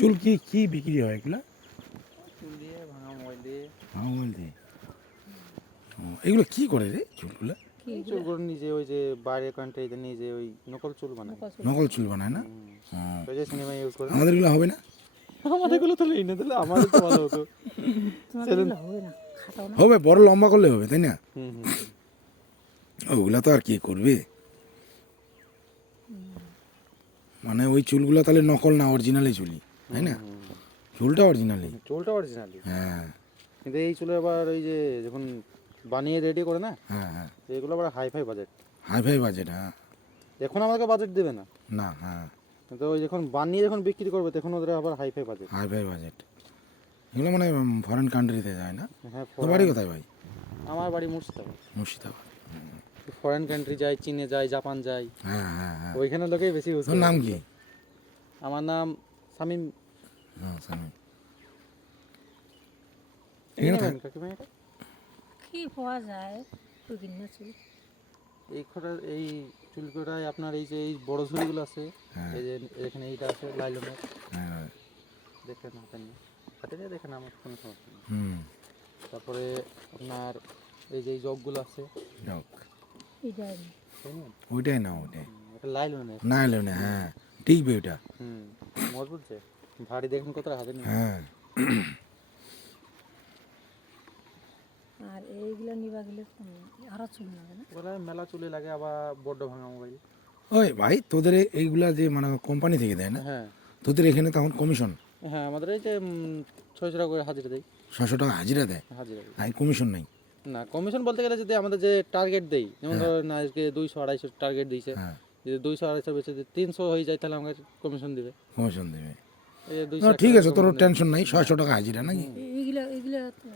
চুল কি কি বিক্রি হয় এগুলা? চুল দিয়ে ভাঙা মোবাইল দিয়ে। মোবাইল দিয়ে। এগুলো কি করে রে চুলগুলা? এই চুলগুলো নিজে ওই যে বাইরের কান্ট্রিতে নিজে ওই নকল চুল বানায়। নকল চুল বানায় না? ওই যে সিনেমা ইউজ করে। আমাদের এগুলো হবে না? আমাদের গুলো তো নেই না, তাহলে আমাদের তো ভালো হতো। হবে, বড় লম্বা করলে হবে, তাই না? হুম হুম। ওগুলা তো আর কি করবে, মানে ওই চুলগুলা তাহলে নকল না, অরিজিনালি চুলি, তাই না? চুলটা অরিজিনালি। চুলটা অরিজিনালি। হ্যাঁ কিন্তু এই চুলে আবার ওই যে যখন বানিয়ে রেডি করে না, হ্যাঁ হ্যাঁ, এগুলো আবার hi fi budget. Hi fi budget. হ্যাঁ এখন আমাকে বাজেট দেবে না, না, হ্যাঁ কিন্তু ওই যখন বানিয়ে যখন বিক্রি করবে তখন ওদের আবার hi fi budget. Hi fi budget. এগুলো মানে ফরেন কান্ট্রিতে যায় না? হ্যাঁ। তো বাড়ি কোথায় ভাই? আমার বাড়ি মুর্শিদাবাদ। মুর্শিদাবাদ। ফরেন কান্ট্রি যায়, চীনে যায়, জাপান যায়, হ্যাঁ হ্যাঁ হ্যাঁ। ওইখানে লোকেই বেশি ইউজ তোর করে। নাম কি? আমার নাম শামীম। হ্যাঁ শামীম। এখানে এখানে কি পাওয়া যায় বিভিন্ন চুল? এই খোটা এই চুলকোটায় আপনার এই যে এই বড় ঝুড়িগুলো আছে, হ্যাঁ। এই যে এখানে এইটা আছে লাইলনের, হ্যাঁ। দেখেন হাতে নিয়ে দেখেন, আমার কোনো সমস্যা নেই। হুম। তারপরে আপনার এই যে এই জগগুলো আছে, যাক, এটাই তাই না? ওইটাই না, ওইটাই এটা লাইলনের। না এলো না। হ্যাঁ টিকবে ওইটা। মজবুত যে, ভারী দেখুন কতটা হাতে নিয়ে। হ্যাঁ। আর এইগুলো নিবা গেলে আরো চুল লাগে না? ওগুলো মেলা চুলে লাগে, আবার বড্ড ভাঙা মোবাইল। ওই ভাই তোদের এইগুলা যে মানে কোম্পানি থেকে দেয় না, হ্যাঁ তোদের এখানে তখন কমিশন হ্যাঁ, আমাদের এই যে 600 টাকা করে হাজিরা দেয়। 600 টাকা হাজিরা দেয়, হাজিরা দেয়। আর কমিশন নাই? না, কমিশন বলতে গেলে যদি আমাদের যে টার্গেট দেই, যেমন ধরো না আজকে 200-250 টার্গেট দিয়েছে, হ্যাঁ, যদি 200-250 বেচে যদি 300 হয়ে যায় তাহলে আমাকে কমিশন দিবে। কমিশন দেবে। এই যে না 200 ঠিক আছে, তোর টেনশন নাই, 600 টাকা হাজিরা নাকি? এইগুলো এইগুলো তো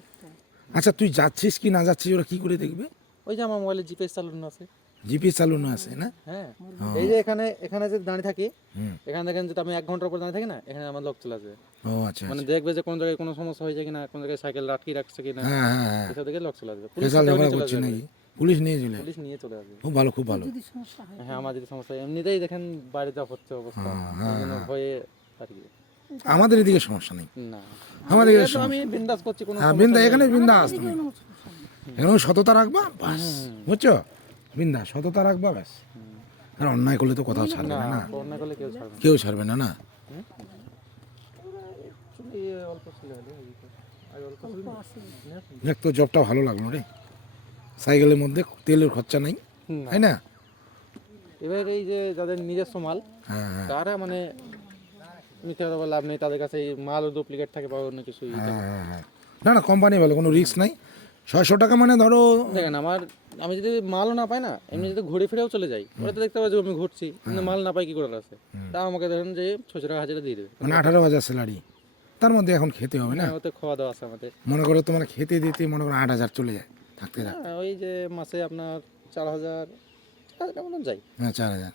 একটা আচ্ছা তুই যাচ্ছিস কি না যাচ্ছিস ওরা কি করে দেখবে? ওই যে আমার মোবাইলে জিপিএস চালানো আছে। জিপি চালানো আছে না? হ্যাঁ, এই যে এখানে এখানে যে দাঁড়িয়ে থাকি, হুম। এখানে দেখেন যদি আমি 1 ঘন্টার উপর দাঁড়িয়ে থাকি না, এখানে আমার লক চলে আসবে। ও আচ্ছা মানে আচ্ছা। দেখবে যে কোন জায়গায় কোনো সমস্যা হয়েছে কিনা, কোন জায়গায় সাইকেল আটকে রাখছে কিনা, হ্যাঁ হ্যাঁ হ্যাঁ, এসব দেখে লক চলে আসবে। পুলিশ ফেসাল সাথে ঝগড়া নিয়ে চলে করছে আসবে। নাকি? পুলিশ নিয়ে চলে আসে? পুলিশ নিয়ে চলে আসবে। খুব ভালো, খুব ভালো। যদি সমস্যা হয় হ্যাঁ, আমার যদি সমস্যা হয় এমনিতেই দেখেন বাইরে যা হচ্ছে অবস্থা, হ্যাঁ, এই জন্য ভয়ে আর কি। আমাদের এদিকে সমস্যা নেই। না, আমাদের এদিকে তো আমি বিন্দাস করছি, কোনো হ্যাঁ সমস্যা বিন্দা, নেই। এখানে বিন্দাস তুমি, কোনো সমস্যা নেই। এখানে সততা রাখবা বাস, বুঝছো? বিন্দা সততা রাখবা ব্যাস। আর অন্যায় করলে তো কোথাও ছাড়বে না, না, না করোনা করলে কেউ ছাড়বে না। কেউ ছাড়বে না, না? চুলি অল্প ছিল হলে আর অল্প ছিল না। আছে। দেখ তোর জবটা ভালো লাগলো রে, সাইকেলের মধ্যে তেলের খরচা নাই, না। তাই না? এবার এই যে যাদের নিজস্ব মাল, হ্যাঁ হ্যাঁ তারা মানে মিথ্যা কথা বলে লাভ নেই, তাদের কাছে এই মালও ডুপ্লিকেট থাকে বা অন্য কিছু হ্যাঁ হ্যাঁ হ্যাঁ। না না, কোম্পানি ভালো, কোনো রিস্ক নাই। 600 টাকা মানে ধরো, দেখেন আমি যদি মালও না পাই না, এমনি যদি ঘুরে ফিরেও চলে যাই, ওরা তো দেখতে পাবে যে আমি ঘুরছি, কিন্তু মাল না পাই কি করে আছে, তা আমাকে ধরেন যে 600 টাকা হাজিরা দিয়ে দেবে। মানে 18,000 স্যালারি, তার মধ্যে এখন খেতে হবে না? হ্যাঁ, ওতে খাওয়া দাওয়া আছে আমাদের। মনে করো তোমার খেতে দিতে মনে করো 8,000 চলে যায় থাকতে থাকতে। হ্যাঁ, ওই যে মাসে আপনার 4,000 টাকা মতন যাই, হ্যাঁ 4,000।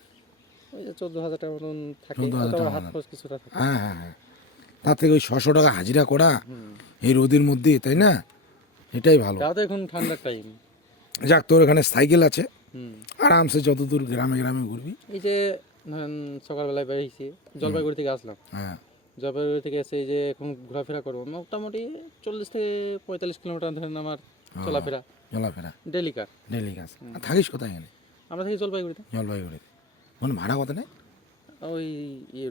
ওই যে 14,000 টাকা মতন থাকে, 14,000 অথবা টাকা হাত মতন। খরচ কিছুটা থাকে। হ্যাঁ হ্যাঁ হ্যাঁ, তার থেকে ওই 600 টাকা হাজিরা করা হুম। এই রোদের মধ্যে, তাই না? এটাই ভালো। তাও তো এখন ঠান্ডার টাইম। যাক, তোর এখানে সাইকেল আছে, হুম। আরামসে যতদূর গ্রামে গ্রামে ঘুরবি। এই যে ধরেন সকালবেলায় বেরিয়েছি, জলপাইগুড়ি থেকে আসলাম, হ্যাঁ জলপাইগুড়ি থেকে এসে এই যে এখন ঘোরাফেরা করবো, মোটামুটি 40 থেকে 45 কিলোমিটার ধরেন আমার চলাফেরা চলাফেরা ডেলি কার। ডেলি কাজ। আর থাকিস কোথায় এখানে? আমরা থাকি জলপাইগুড়িতে। জলপাইগুড়িতে। মানে ভাড়া কত নেই? ওই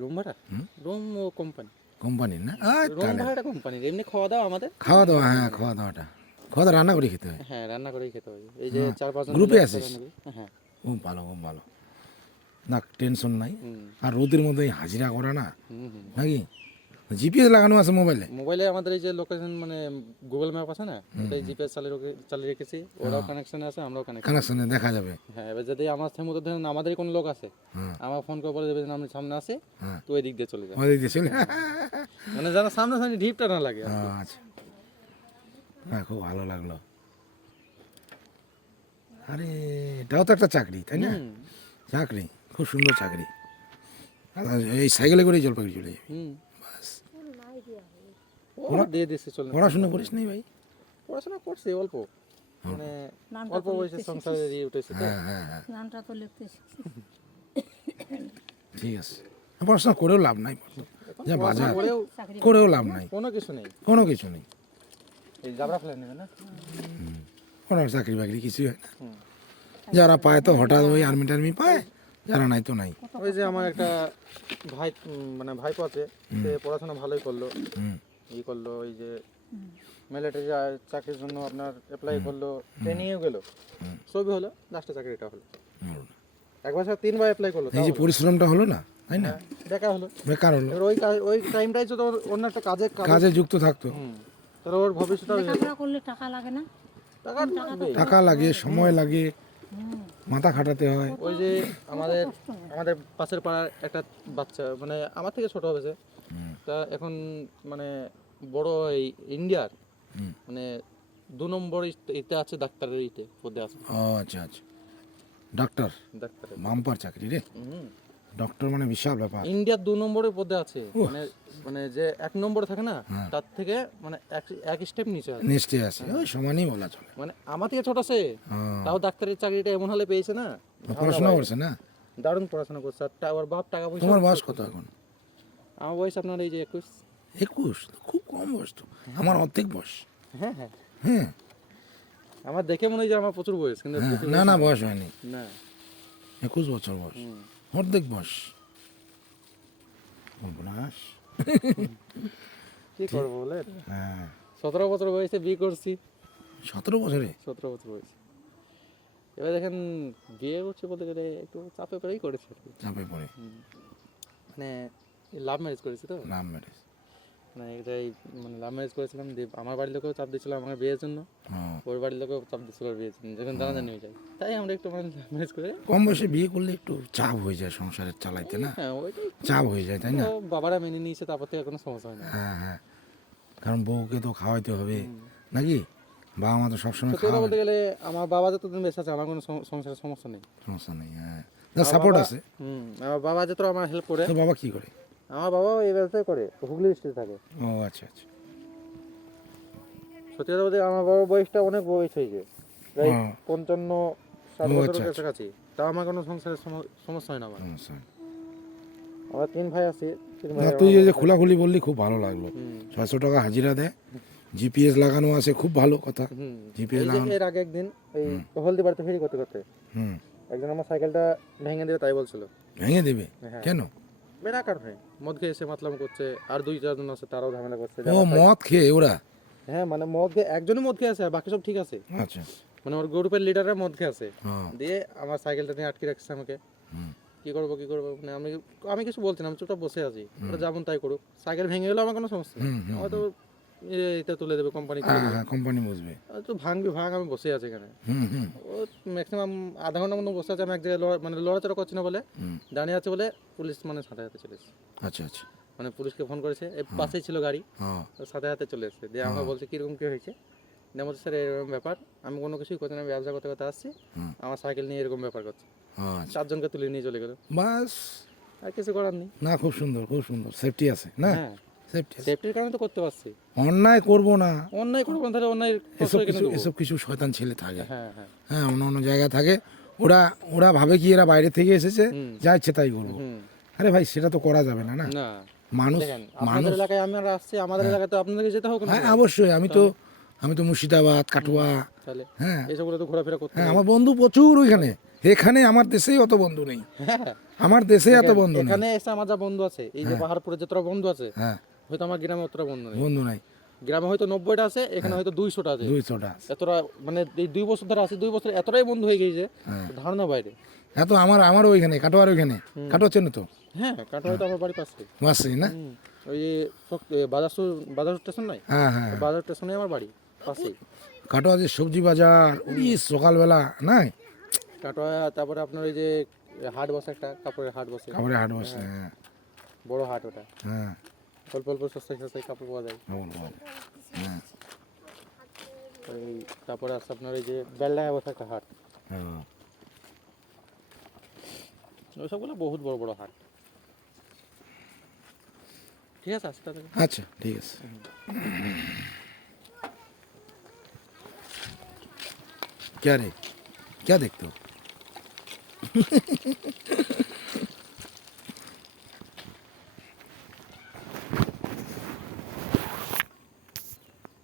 রুম ভাড়া, রুম ও কোম্পানি, কোম্পানির না? রুম ভাড়াটা কোম্পানির, এমনি খাওয়া দাওয়া আমাদের। খাওয়া দাওয়া, হ্যাঁ খাওয়া দাওয়াটা, খাওয়া দাওয়া রান্না করে খেতে হয়। হ্যাঁ, রান্না করেই খেতে হবে। এই যে 4-5 জন গ্রুপে মিলে আছিস? রান্না করি। হ্যাঁ। খুব ভালো, খুব ভালো। না টেনশন নাই। হুম আর রোদের মধ্যে এই হাজিরা করা না, হুম হুম। নাকি? জিপিএস লাগানো আছে মোবাইলে? মোবাইলে আমাদের এই যে লোকেশন মানে গুগল ম্যাপ আছে না, ওটাই জিপিএস চালিয়ে রেখেছি, ওরাও কানেকশনে আছে, আমরাও কানেকশন। কানেকশনে দেখা যাবে। হ্যাঁ, এবার যদি আমার মধ্যে ধরেন আমাদেরই কোনো লোক আছে, হ্যাঁ আমার ফোন করে বলে দেবে যে আমি সামনে আসি, হ্যাঁ, তো ওই দিক দিয়ে চলে যায়, আমাদের দেশে। মানে যারা সামনে সামনে ঢিপটা না লাগে আর কি। আচ্ছা, হ্যাঁ খুব ভালো লাগলো। আরে এটাও তো একটা চাকরি, তাই না? হুম চাকরি, খুব সুন্দর চাকরি। আর এই সাইকেলে করেই জলপাইগুড়ি চলে যাবে। হুম। বাস। ওরা দিয়ে দিচ্ছে চলে। পড়াশোনা করিস নাই ভাই? পড়াশোনা করছি অল্প, মানে নামটা অল্প তো বয়সে লিখতে সংসারে দিয়ে উঠেছে তো। হ্যাঁ হ্যাঁ হ্যাঁ, নামটা তো লিখতে শিখছি। ঠিক আছে। পড়াশোনা করেও লাভ নাই, যা বাজার করেও চাকরি করেও লাভ নাই, কোনো কিছু নেই। কোনো কিছু নেই, এই জাবরা ফেলে নেবে না। কোনো চাকরি বাকরি কিছুই হয় না। হুম। যারা পায় তো হঠাৎ ওই আর্মি টার্মি পায়, যারা নাই তো নাই। ওই যে আমার একটা ভাই মানে ভাইপো আছে, সে পড়াশোনা ভালোই করলো, হুম করলো ওই যে মিলিটারি চাকরির জন্য আপনার অ্যাপ্লাই করলো, ট্রেনিংয়েও গেলো, সবই হলো, লাস্টে চাকরিটা হলো। হুম। এক বছর 3 বার অ্যাপ্লাই করলো, এই যে পরিশ্রমটা হলো না, তাই না, দেখা হলো। বেকার হলো, এবার ওই টাইমটাই যদি অন্য একটা কাজে কাজে যুক্ত থাকতো, তাহলে ওর ভবিষ্যৎটা লেখাপড়া করলে টাকা লাগে না? টাকা লাগবে। টাকা লাগে, সময় লাগে, মাথা খাটাতে হয়। ওই যে আমাদের পাশের পাড়ার একটা বাচ্চা, মানে আমার থেকে ছোট হবে সে, তা এখন মানে বড় এই ইন্ডিয়ার মানে 2 নম্বর ইতে আছে, ডাক্তারের ইতে পদে আছে, ও আচ্ছা আচ্ছা, ডাক্তার ডাক্তারের। বাম্পার চাকরি রে, ডক্টর মানে বিশাল ব্যাপার। ইন্ডিয়ার 2 নম্বরের পদে আছে, মানে মানে যে 1 নম্বরে থাকে না, তার থেকে মানে এক স্টেপ নিচে আছে। নিশ্চয়ই আছে, ওই সমানই বলা চলে। মানে আমার থেকে ছোট সে, তাও ডাক্তারের চাকরিটা এমন হলে পেয়েছে না, পড়াশোনা করছে না, দারুণ পড়াশোনা করছে। আর ওর বাপ টাকা পয়সা। তোমার বয়স কত এখন? আমার বয়স আপনার এই যে 21। 21, খুব কম বয়স তো, আমার অর্ধেক বয়স। হ্যাঁ হ্যাঁ, হ্যাঁ আমার দেখে মনে হয় যে আমার প্রচুর বয়স, কিন্তু হ্যাঁ, প্রচুর না না বয়স হয়নি, না। 21 বছর বয়স, অর্ধেক বয়স। সর্বনাশ। কি করবো বলে, হ্যাঁ 17 বছর বয়সে বিয়ে করছি, 17 বছরে 17 বছর বয়সে। এবার দেখেন বিয়ে করছি বলতে গেলে একটু চাপে পড়েই করেছি আর কি। চাপে পড়ে মানে লাভ ম্যারেজ করেছি তো, নাম ম্যারেজ। মানে এটাই, মানে লাভ ম্যারেজ করেছিলাম, দিয়ে আমার বাড়ির লোকেও চাপ দিচ্ছিল আমার বিয়ের জন্য, হ্যাঁ, ওর বাড়ির লোকেও চাপ দিচ্ছিল ওর বিয়ের জন্য, যখন জানাজানি হয়ে যায়, তাই আমরা একটু মানে লাভ ম্যারেজ করে। কম বয়সে বিয়ে করলে একটু চাপ হয়ে যায় সংসারের চালাইতে না, হ্যাঁ ওইটাই, চাপ হয়ে যায় তাই না। তো বাবারা মেনে নিয়েছে, তারপর থেকে কোনো সমস্যা হয় না। হ্যাঁ হ্যাঁ, কারণ বউকে তো খাওয়াইতে হবে নাকি, বাবা মা তো সবসময় সত্যি কথা খাওয়াবে, বলতে গেলে আমার বাবা যতদিন বেঁচে আছে আমার কোনো সংসারের সমস্যা নেই। সমস্যা নেই। হ্যাঁ, সাপোর্ট আছে। আমার বাবা যত আমার হেল্প করে। তো বাবা কি করে? আমার বাবাও এই ব্যবসায় করে, হুগলি স্টেটে থাকে। ও আচ্ছা আচ্ছা, সত্যি কথা বলতে আমার বাবার বয়সটা অনেক বয়স হয়েছে, প্রায় হ্যাঁ। 55-60 ও, বছরের আচ্ছা, কাছাকাছি, তাও আমার কোনো সংসারের সমস্যা হয় না। সমস্যা নেই। আমার 3 ভাই আছে, 3 না ভাই। তুই এই যে খোলাখুলি বললি খুব ভালো লাগলো, 600 টাকা হাজিরা দেয়, জিপিএস লাগানো আছে, খুব ভালো কথা। জিপিএস এই যে লাগানো, এর আগে একদিন এই হলদি বাড়িতে ফেরি করতে করতে হুম, একজন আমার সাইকেলটা ভেঙে দেবে তাই বলছিল। ভেঙে দেবে হ্যাঁ। কেন? বেড়া কারণে মদ খেয়ে এসে মাতলাম করছে, আর 2-4 জন আছে তারাও ঝামেলা করছে। ও মদ খেয়ে ওরা? হ্যাঁ মানে মদ খেয়ে একজনই মদ খেয়ে আছে, আর বাকি সব ঠিক আছে। আচ্ছা, মানে ওর গ্রুপের লিডারের মদ খেয়ে আছে, হ্যাঁ, দিয়ে আমার সাইকেলটা নিয়ে আটকে রাখছে আমাকে। হুম, কি করবো মানে আমি কিছু বলছি না, আমি চুপচাপ বসে আছি, ওরা যেমন তাই করুক, সাইকেল ভেঙে গেলে আমার কোনো সমস্যা নেই, আমার তো এটা তুলে দেবে কোম্পানি, হ্যাঁ হ্যাঁ, কোম্পানি বুঝবে। তো ভাঙ, আমি বসে আছি এখানে। হুম হুম ও ম্যাক্সিমাম আধা ঘন্টার মতো বসে আছে, আমি এক জায়গায় মানে লড়াচড়া করছি না বলে হুম, দাঁড়িয়ে আছে বলে পুলিশ মানে সাথে হাতে চলে এসেছে। আচ্ছা আচ্ছা, মানে পুলিশকে ফোন করেছে, এই পাশেই ছিল গাড়ি, হ্যাঁ, তো সাথে হাতে চলে এসেছে, দিয়ে আমরা বলছি কীরকম কী হয়েছে, দিয়ে বলছে স্যার এরকম ব্যাপার, আমি কোনো কিছুই করছি না, আমি ব্যবসা করতে করতে আসছি, আমার সাইকেল নিয়ে এরকম ব্যাপার করছে। আচ্ছা, 4 জনকে তুলে নিয়ে চলে গেল, বাস। আর কিছু করার নেই। না খুব সুন্দর, খুব সুন্দর, সেফটি আছে না, হ্যাঁ, সেফটি আছে। সেফটির কারণে তো করতে পারছি, অন্যায় করবো না, অন্যায় করবো না, তাহলে অন্যায় এসব কিছু, এসব কিছু শয়তান ছেলে থাকে, হ্যাঁ হ্যাঁ, হ্যাঁ, অন্য অন্য জায়গায় থাকে, ওরা ওরা ভাবে কি এরা বাইরে থেকে এসেছে, যা ইচ্ছে তাই করবো। আরে ভাই সেটা তো করা যাবে না, না না মানুষ, দেখেন আপনাদের এলাকায় আমরা আসছি, আমাদের এলাকায় তো আপনাদেরকে যেতে হবে না, হ্যাঁ অবশ্যই, আমি তো মুর্শিদাবাদ, কাটুয়া, তাহলে হ্যাঁ এইসবগুলো তো ঘোরাফেরা করতে হ্যাঁ, হবে। আমার বন্ধু প্রচুর ওইখানে, এখানে আমার দেশেই অত বন্ধু নেই, আমার দেশে এত বন্ধু নেই, এখানে এসে আমার যা বন্ধু আছে, এই যে পাহাড়পুরে যতটা বন্ধু আছে, হ্যাঁ হয়তো আমার গ্রামে অতটা বন্ধু নেই। বন্ধু নাই, গ্রামে হয়তো 90টা আছে, এখানে হয়তো 200টা আছে। 200টা, এতটা মানে এই 2 বছর ধরে আছে, 2 বছর এতটাই বন্ধু হয়ে গিয়েছে, হ্যাঁ। ধারণা বাইরে। এত আমার ওইখানে কাটোয়ার ওইখানে, কাটোয়া চেনো তো, হ্যাঁ কাটোয়া তো আমার বাড়ির পাশে। বাসে না, ওই যে বাজার স্টেশন নাই, হ্যাঁ হ্যাঁ, বাজার স্টেশনে আমার বাড়ি পাশেই। কাটোয়া যে সবজি বাজার, ওই সকালবেলা নাই, কাটোয়া, তারপরে আপনার ওই যে হাট বসে, একটা কাপড়ের হাট বসে, কাপড়ে হাট বসে, হ্যাঁ বড় হাট ওটা, হ্যাঁ, অল্প অল্প সস্তায় সস্তায় কাপড় পাওয়া যায়। হ্যাঁ ওই তারপরে আছে আপনার ওই যে বেলডাঙায় বসে একটা হাট, হ্যাঁ, ওই সবগুলো বহুত বড় বড় হাট। ঠিক আছে, আসতে হবে। আচ্ছা ঠিক আছে। क्या रे, क्या देखते हो?